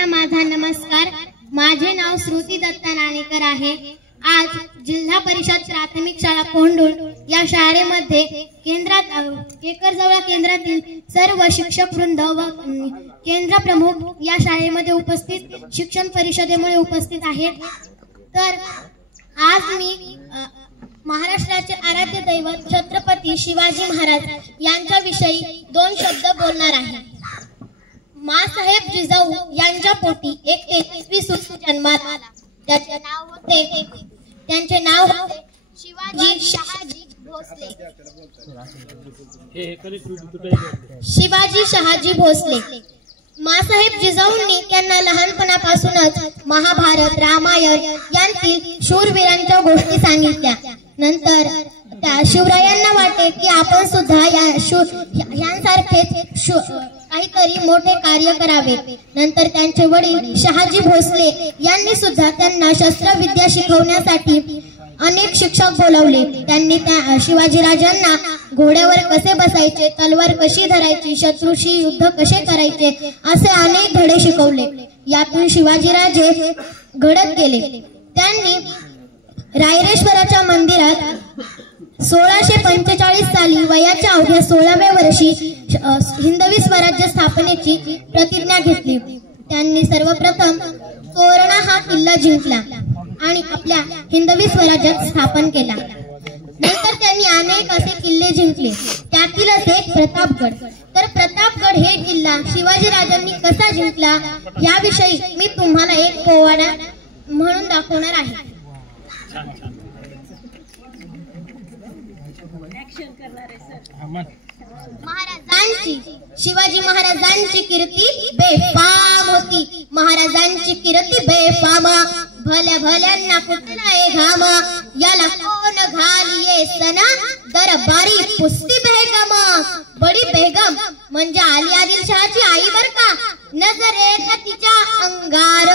सर्वांना माझा नमस्कार। माझे नाव श्रुती दत्ता नाणेकर आहे। आज जिल्हा परिषद प्राथमिक शाळा कोंडूळ या शाळेमध्ये केकरजवळ केंद्रातील सर्व शिक्षक वृंद व केंद्र प्रमुख या शाळेमध्ये उपस्थित शिक्षण परिषदेमुळे उपस्थित आहेत। तर आज मी महाराष्ट्राचे आराध्य दैवत छत्रपती शिवाजी महाराज यांच्याविषयी 2 शब्द बोलणार आहे। माँसाहेब जिजाऊ यांच्या पोटी एक तेजस्वी सूर्य जन्मात आला। त्यांचे नाव होते शिवाजी शहाजी भोसले। शिवाजी शहाजी भोसले। माँसाहेब जिजाऊंनी त्यांना लहानपणापासूनच महाभारत रामायण यांतील शूरवीरांच्या गोष्टी सांगितल्या। नंतर त्या शिवरायांना वाटे की आपण सुद्धा यांसारखेच काहीतरी मोठे कार्य करावे। नंतर त्यांचे वडील शहाजी भोसले यांनी सुद्धा त्यांना शस्त्रविद्या शिकवण्यासाठी अनेक शिक्षक बोलवले। त्यांनी त्या शिवाजीराजांना घोड्यावर कसे बसायचे, तलवार कशी धरायची, शत्रूशी युद्ध कसे करायचे असे अनेक धडे शिकवले। यातून शिवाजीराजे घडत गेले। त्यांनी रायरेश्वराच्या मंदिरात 1645 साली वयाच्या अवघ्या 16व्या वर्षी हिंदवी स्वराज्य स्थापनेची प्रतिज्ञा घेतली। त्यांनी सर्वप्रथम तोरणा हा किल्ला जिंकला आणि आपल्या हिंदवी स्वराज्यात स्थापन केला। नंतर त्यांनी अनेक असे किल्ले जिंकले, त्यातीलच एक प्रतापगड। तर प्रतापगड हे किल्ला शिवाजीराजांनी कसा जिंकला याविषयी मी तुम्हाला एक पोवाडा म्हणून दाखवणार आहे। शिवाजी महाराजांची कीर्ती बेफाम होती। महाराजांची कीर्ती बेफाम। भल्या भल्यांना कुठलाय घाम, याला कोण घालिये सना, दरबारी पुस्ती बेगम। बडी बेगम म्हणजे आली आदिलशहाची आई बर का। नजरेत तिच्या अंगार,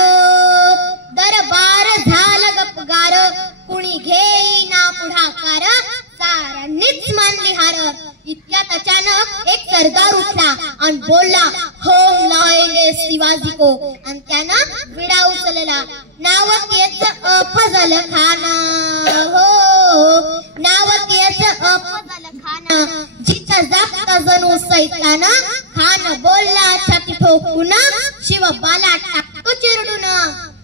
दरबार झाला गपगार। कुणी घेईना पुढाकार, साऱ्यांनीच मानली हार। इतक्यात अचानक एक सरदार उठला आणि बोलला, हम लाएंगे शिवाजी को। आणि त्यानं विडा उचलला। नाव त्याचं अफजल खान, हो नाव त्याचं अफजल खान। जिचा जागता जणू सैतान, खान बोलला छाती ठोकून, शिवबाला टाकतो चिरडून।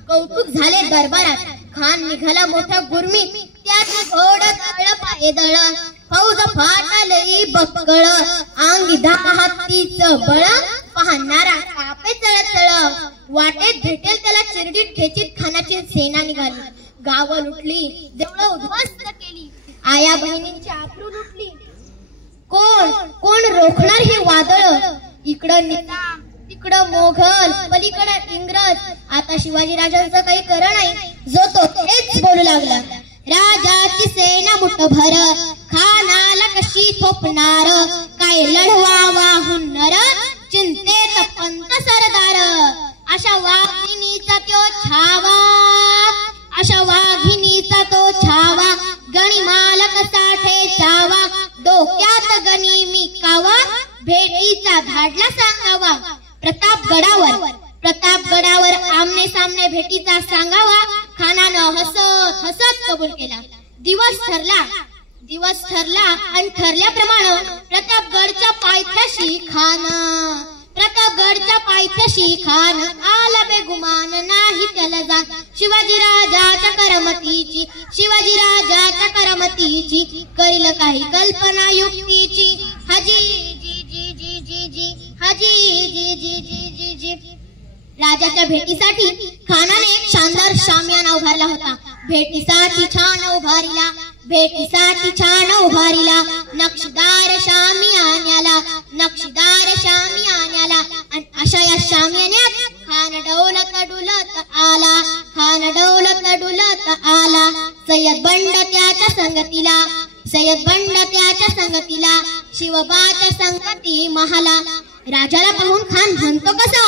कौतुक झाले दरबारात। खान निघाला मोठा गुरमी, त्याचे घोड तळ पायदळ। फौज फाटलई बक्कळ, अंगी 10 हत्तीचं बळ। पाहणारा कापे चळचळ, वाटेत भेटेल त्याला चिरडीत ठेचीत खानाची सेना निघाली। गाव लुटली, देवळं उद्ध्वस्त केली, आया बहिणींची आबरू लुटली। कोण रोखणार हे वादळ? इकडं निजाम, तिकडं मोघल, पलीकडं इंग्रज। आता शिवाजीराजांचं काही खरं नाही, जो तो हेच बोलू लागला। राजाची सेना मुठभर, खानाला कशी थोपणार। काय लढवावा हुन्नर, चिंतेत पंत सरदार। अशा वाघिणीचा तो छावा, अशा वाघिणीचा तो छावा। गणिमाला कसा ठेचावा, डोक्यात गणी मी कावा। भेटीचा धाडला सांगावा प्रतापगडावर आमने सामने भेटीचा सांगावा। खानानं हसत हसत कबूल केला। दिवस ठरला आणि ठरल्याप्रमाणे प्रतापगडच्या पायथ्याशी खान आला बेगुमान नाही त्याला जाण। शिवाजीराजाच्या करमतीची करील काही कल्पना युक्तीची। राजाच्या भेटीसाठी खानाने एक शानदार शामियाना उभारला होता। भेटीसाठी छान उभारिला नक्षीदार शामियान्याला। आणि अशा या शामियान्यात खान डौलत आला। सय्यद बंड त्याच्या संगतीला, शिवबाच्या संगती महाला। राजाला पाहून खान म्हणतो कसा,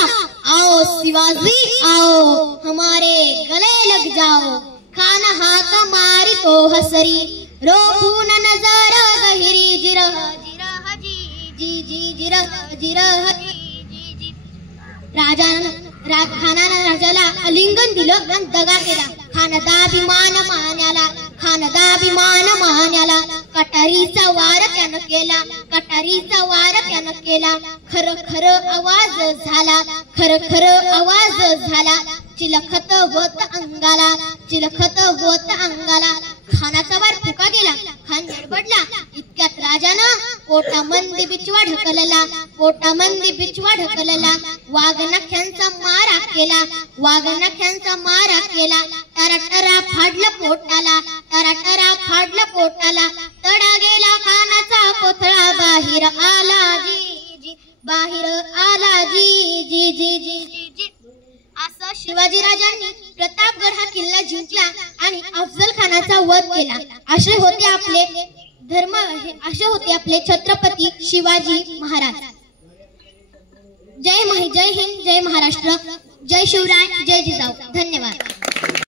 आओ शिवाजी आओ, हमारे गले लग जाओ। खान हाक मारी तो हसरी, रोखून नजर गहिरी। जिरह जी जी जिरह जी जी। खानानं आणि दगा केला. खानदाभिमान मान्याला, खानदाभिमान मान्याला, कटारीचा वार त्यानं केला, कटारीचा वार त्यानं केला. खर खर आवाज झाला, खर खर आवाज झाला. चिलखत होत अंगाला, चिलखत होत अंगाला. खानाचा वार फुका गेला, खान गडबडला. इतक्यात राजानं पोटामंदी बिचवा ढकलला, पोटामंदी बिचवा ढकलला. वाघनख्यांचा मारा केला, वाघनख्यांचा मारा केला. टराटरा फाडलं पोटाला, टराटरा फाडलं पोटाला. तडा गेला खानाचा कोथळा, बाहेर आला जी जी, बाहेर आला जी जी जी जी जी. असं शिवाजी राजांनी प्रतापगड हा किल्ला जिंकला आणि अफजल खानाचा वध केला. असे होते आपले धर्म, असे होते आपले छत्रपती शिवाजी महाराज. जय हिंद, जय महाराष्ट्र, जय शिवराय, जय जिजाऊ. धन्यवाद.